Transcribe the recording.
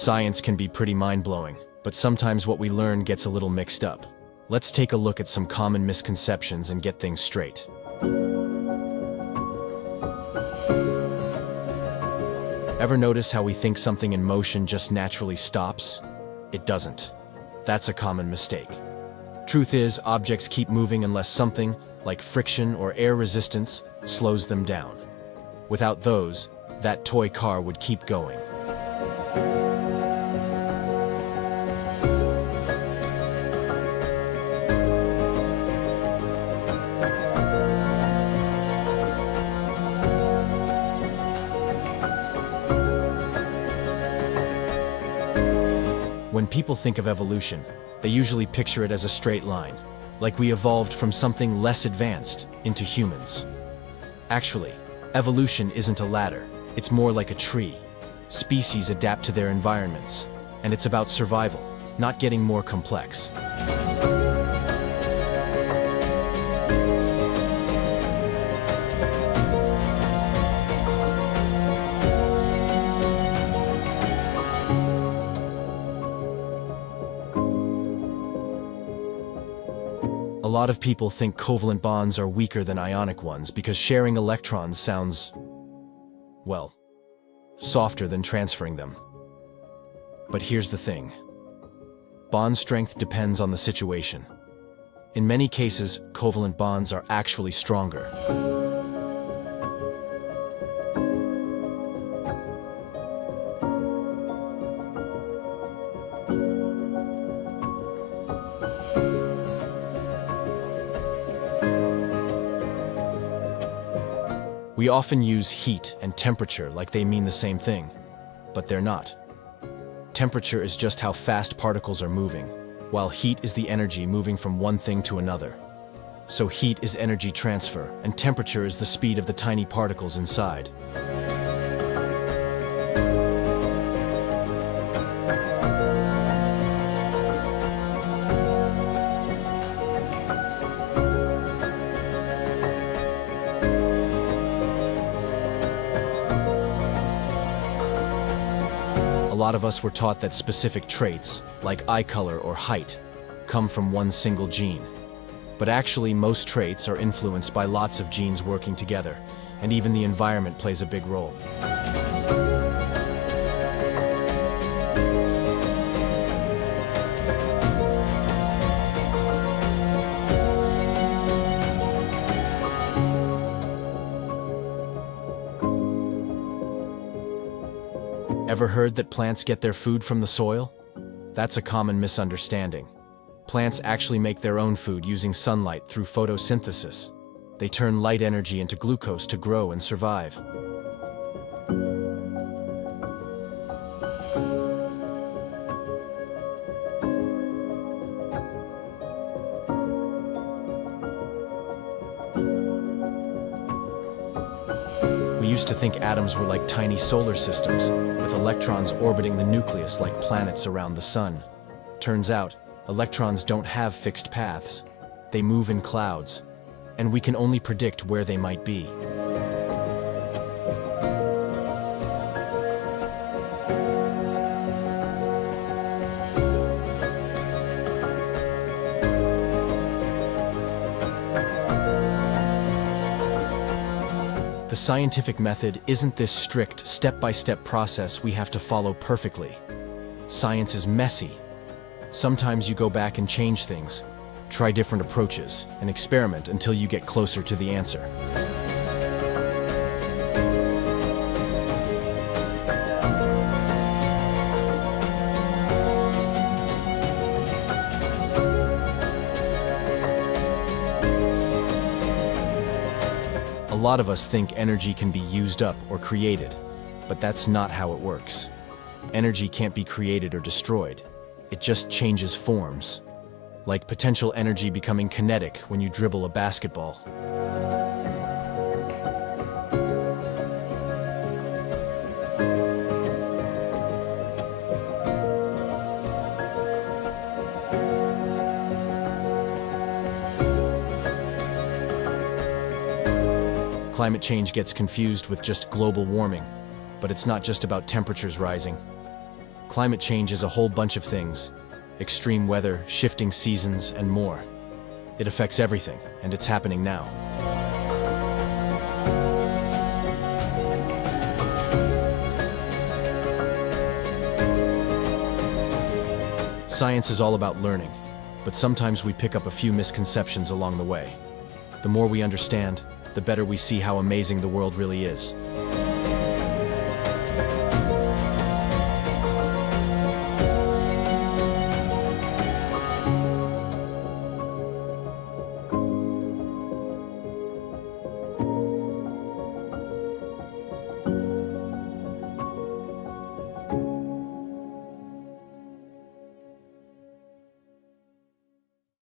Science can be pretty mind-blowing, but sometimes what we learn gets a little mixed up. Let's take a look at some common misconceptions and get things straight. Ever notice how we think something in motion just naturally stops? It doesn't. That's a common mistake. Truth is, objects keep moving unless something, like friction or air resistance, slows them down. Without those, that toy car would keep going. When people think of evolution, they usually picture it as a straight line, like we evolved from something less advanced into humans. Actually, evolution isn't a ladder, it's more like a tree. Species adapt to their environments, and it's about survival, not getting more complex. A lot of people think covalent bonds are weaker than ionic ones because sharing electrons sounds, well, softer than transferring them. But here's the thing. Bond strength depends on the situation. In many cases, covalent bonds are actually stronger. We often use heat and temperature like they mean the same thing, but they're not. Temperature is just how fast particles are moving, while heat is the energy moving from one thing to another. So heat is energy transfer, and temperature is the speed of the tiny particles inside. A lot of us were taught that specific traits, like eye color or height, come from one single gene. But actually, most traits are influenced by lots of genes working together, and even the environment plays a big role. Ever heard that plants get their food from the soil? That's a common misunderstanding. Plants actually make their own food using sunlight through photosynthesis. They turn light energy into glucose to grow and survive. We used to think atoms were like tiny solar systems, with electrons orbiting the nucleus like planets around the sun. Turns out, electrons don't have fixed paths. They move in clouds, and we can only predict where they might be. The scientific method isn't this strict, step-by-step process we have to follow perfectly. Science is messy. Sometimes you go back and change things, try different approaches, and experiment until you get closer to the answer. A lot of us think energy can be used up or created, but that's not how it works. Energy can't be created or destroyed. It just changes forms, like potential energy becoming kinetic when you dribble a basketball. Climate change gets confused with just global warming, but it's not just about temperatures rising. Climate change is a whole bunch of things. Extreme weather, shifting seasons, and more. It affects everything, and it's happening now. Science is all about learning, but sometimes we pick up a few misconceptions along the way. The more we understand, the better we see how amazing the world really is.